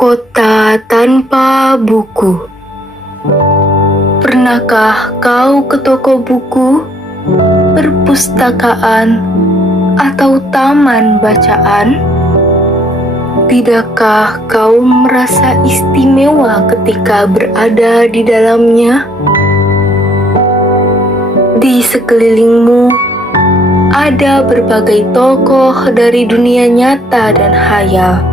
Kota tanpa buku. Pernahkah kau ke toko buku, perpustakaan, atau taman bacaan? Tidakkah kau merasa istimewa ketika berada di dalamnya? Di sekelilingmu ada berbagai tokoh dari dunia nyata dan hayal.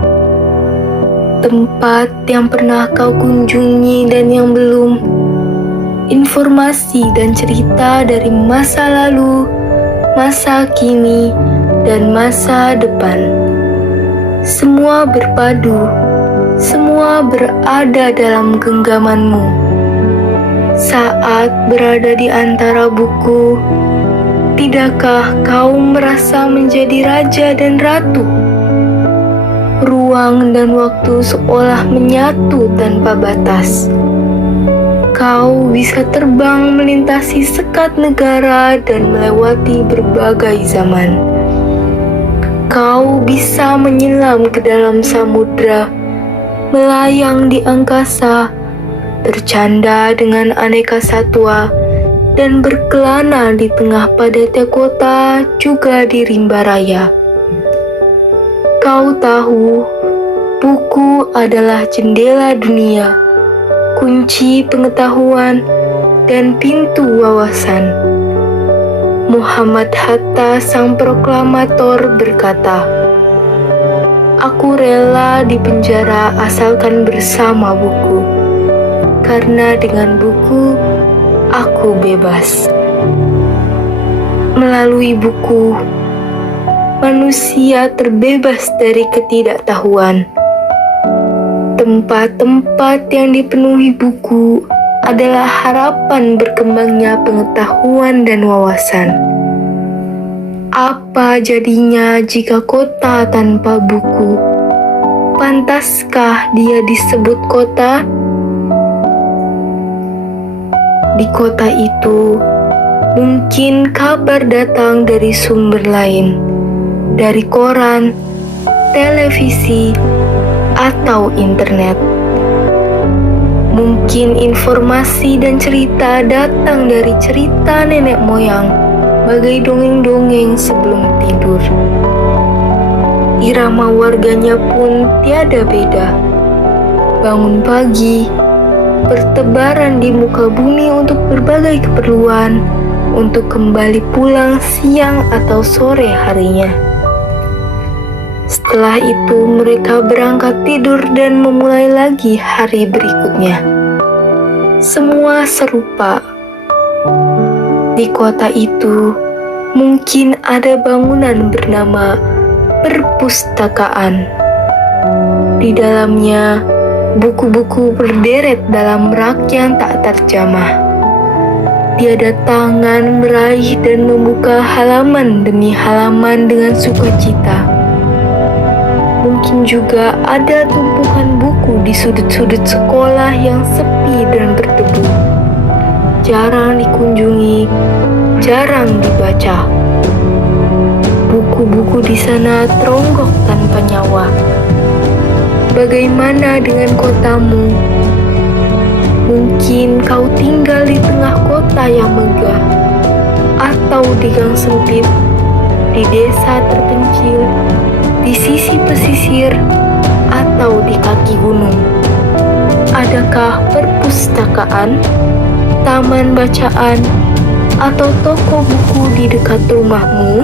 Tempat yang pernah kau kunjungi dan yang belum. Informasi dan cerita dari masa lalu, masa kini, dan masa depan. Semua berpadu, semua berada dalam genggamanmu. Saat berada di antara buku, tidakkah kau merasa menjadi raja dan ratu? Ruang dan waktu seolah menyatu tanpa batas. Kau bisa terbang melintasi sekat negara dan melewati berbagai zaman. Kau bisa menyelam ke dalam samudra, melayang di angkasa, bercanda dengan aneka satwa, dan berkelana di tengah padatnya kota, juga di rimba raya. Kau tahu, buku adalah jendela dunia, kunci pengetahuan, dan pintu wawasan. Muhammad Hatta, sang proklamator, berkata, "Aku rela dipenjara asalkan bersama buku, karena dengan buku, aku bebas." Melalui buku, manusia terbebas dari ketidaktahuan. Tempat-tempat yang dipenuhi buku adalah harapan berkembangnya pengetahuan dan wawasan. Apa jadinya jika kota tanpa buku? Pantaskah dia disebut kota? Di kota itu, mungkin kabar datang dari sumber lain, dari koran, televisi, atau internet. Mungkin informasi dan cerita datang dari cerita nenek moyang, bagai dongeng-dongeng sebelum tidur. Irama warganya pun tiada beda. Bangun pagi, bertebaran di muka bumi untuk berbagai keperluan, untuk kembali pulang siang atau sore harinya. Setelah itu mereka berangkat tidur dan memulai lagi hari berikutnya. Semua serupa. Di kota itu mungkin ada bangunan bernama perpustakaan. Di dalamnya buku-buku berderet dalam rak yang tak terjamah. Tiada tangan meraih dan membuka halaman demi halaman dengan sukacita. Mungkin juga ada tumpukan buku di sudut-sudut sekolah yang sepi dan berdebu. Jarang dikunjungi, jarang dibaca. Buku-buku di sana teronggok tanpa nyawa. Bagaimana dengan kotamu? Mungkin kau tinggal di tengah kota yang megah, atau di gang sempit, di desa terpencil, di sisi pesisir, atau di kaki gunung. Adakah perpustakaan, taman bacaan, atau toko buku di dekat rumahmu?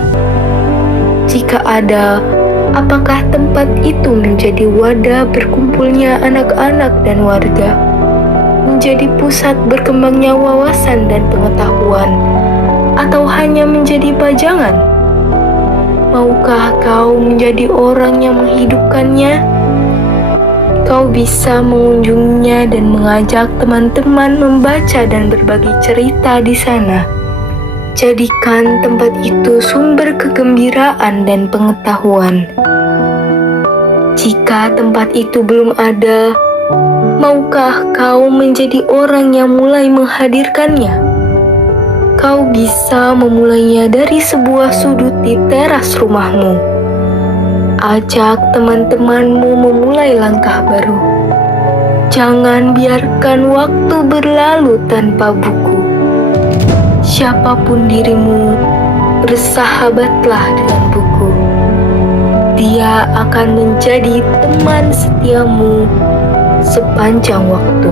Jika ada, apakah tempat itu menjadi wadah berkumpulnya anak-anak dan warga? Menjadi pusat berkembangnya wawasan dan pengetahuan? Atau hanya menjadi pajangan? Maukah kau menjadi orang yang menghidupkannya? Kau bisa mengunjunginya dan mengajak teman-teman membaca dan berbagi cerita di sana. Jadikan tempat itu sumber kegembiraan dan pengetahuan. Jika tempat itu belum ada, maukah kau menjadi orang yang mulai menghadirkannya? Kau bisa memulainya dari sebuah sudut di teras rumahmu. Ajak teman-temanmu memulai langkah baru. Jangan biarkan waktu berlalu tanpa buku. Siapapun dirimu, bersahabatlah dengan buku. Dia akan menjadi teman setiamu sepanjang waktu.